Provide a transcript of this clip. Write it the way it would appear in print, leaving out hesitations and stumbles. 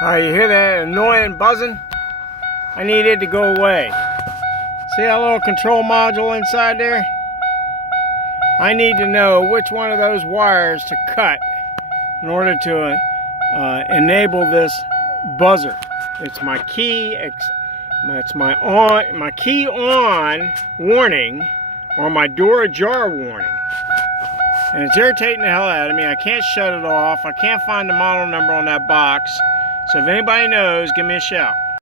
You hear that annoying buzzing? I need it to go away. See that little control module inside there? I need to know which one of those wires to cut in order to enable this buzzer. It's my key. It's my key on warning, or my door ajar warning. And it's irritating the hell out of me. I can't shut it off. I can't find the model number on that box. So if anybody knows, give me a shout.